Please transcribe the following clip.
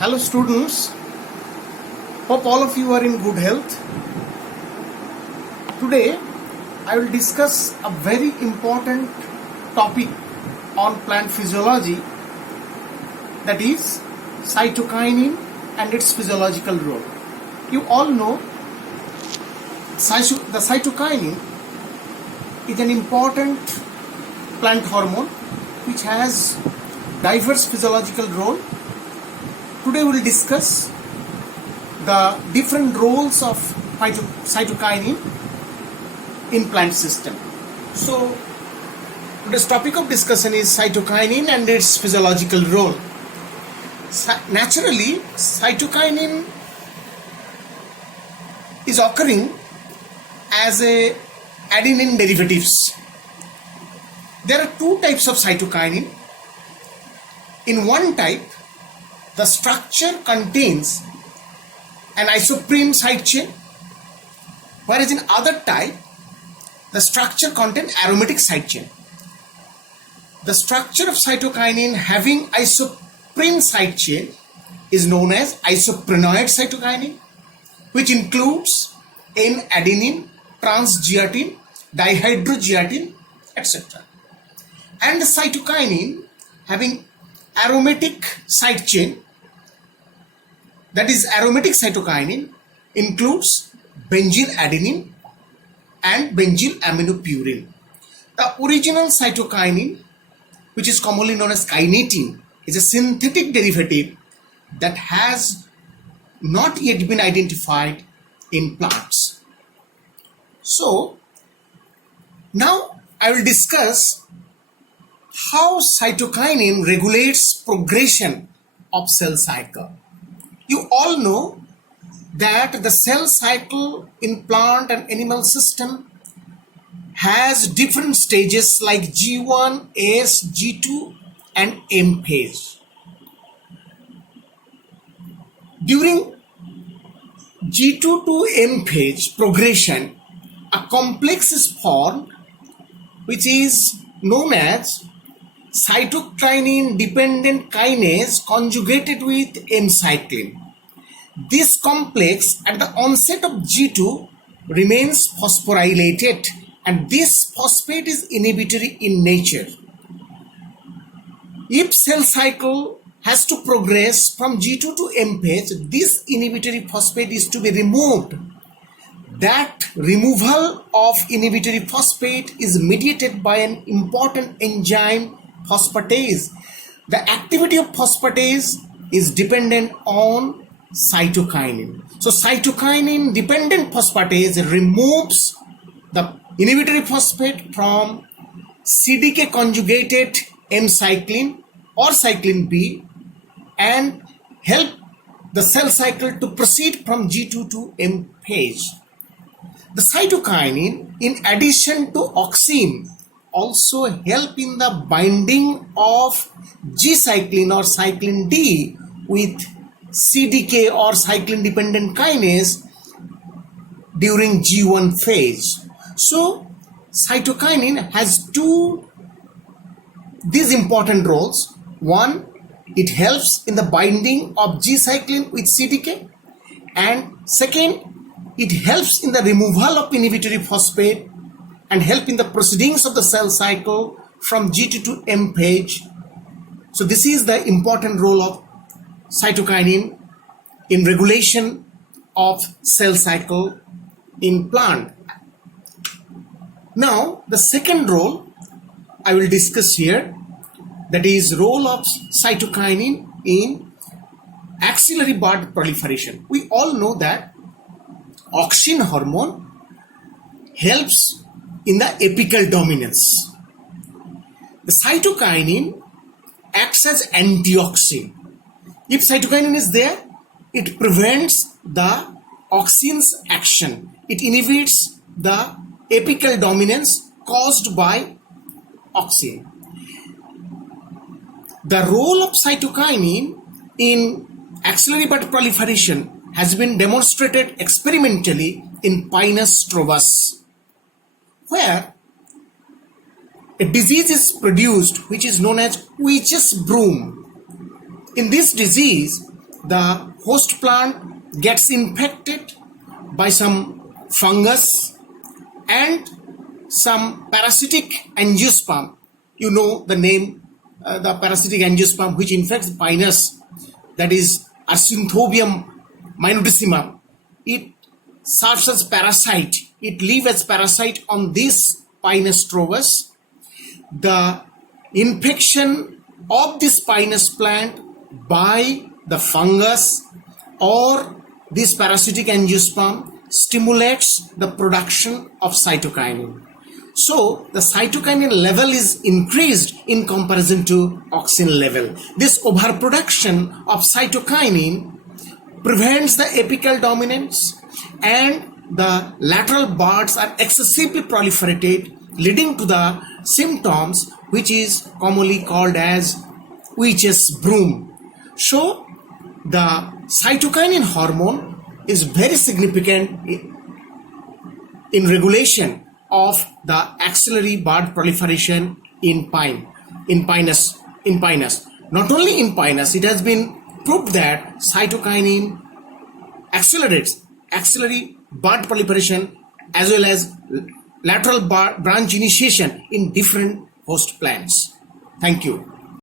Hello students, hope all of you are in good health. Today I will discuss a very important topic on plant physiology, that is cytokinin and its physiological role. You all know the cytokinin is an important plant hormone which has diverse physiological role. Today we will discuss the different roles of cytokinin in plant system. So today's topic of discussion is cytokinin and its physiological role. Naturally, cytokinin is occurring as a adenine derivatives. There are two types of cytokinin. In one type, the structure contains an isoprene side chain, whereas in other type, the structure contains aromatic side chain. The structure of cytokinin having isoprene side chain is known as isoprenoid cytokinin, which includes N-adenine, trans-gyatine, dihydrogyatine, etc. And the cytokinin having aromatic side chain, that is aromatic cytokinin, includes benzyl adenine and benzyl aminopurine. The original cytokinin, which is commonly known as kinetin, is a synthetic derivative that has not yet been identified in plants. So now I will discuss how cytokinin regulates progression of cell cycle. You all know that the cell cycle in plant and animal system has different stages like G1, S, G2 and M phase. During G2 to M phase progression, a complex is formed which is known as cytokinin dependent kinase conjugated with M-cyclin. This complex at the onset of G2 remains phosphorylated, and this phosphate is inhibitory in nature. If cell cycle has to progress from G2 to M phase, this inhibitory phosphate is to be removed. That removal of inhibitory phosphate is mediated by an important enzyme, phosphatase. The activity of phosphatase is dependent on cytokinin. So cytokinin dependent phosphatase removes the inhibitory phosphate from CDK conjugated M-cyclin or cyclin B and help the cell cycle to proceed from G2 to M phase. The cytokinin, in addition to auxin, also help in the binding of G-cyclin or cyclin D with CDK or cyclin dependent kinase during G1 phase. So cytokinin has these important roles. One, it helps in the binding of G-cyclin with CDK, and second, it helps in the removal of inhibitory phosphate and help in the proceedings of the cell cycle from G2 to M phase. So this is the important role of cytokinin in regulation of cell cycle in plant. Now the second role I will discuss here, that is role of cytokinin in axillary bud proliferation. We all know that auxin hormone helps in the apical dominance. The cytokinin acts as antioxin. If cytokinin is there, it prevents the auxin's action. It inhibits the apical dominance caused by auxin. The role of cytokinin in axillary bud proliferation has been demonstrated experimentally in Pinus strobus, where a disease is produced which is known as witch's broom. In this disease, the host plant gets infected by some fungus and some parasitic angiosperm. You know the name, the parasitic angiosperm which infects pinus, that is Arcinthobium minutissima. It serves as parasite. It lives as parasite on this pinus trovus. The infection of this pinus plant by the fungus or this parasitic angiosperm stimulates the production of cytokinin. So the cytokinin level is increased in comparison to auxin level. This overproduction of cytokinin prevents the apical dominance and the lateral buds are excessively proliferated, leading to the symptoms which is commonly called as witch's broom. So the cytokinin hormone is very significant in regulation of the axillary bud proliferation in pinus. Not only in pinus, it has been proved that cytokinin accelerates axillary bud proliferation as well as lateral branch initiation in different host plants. Thank you.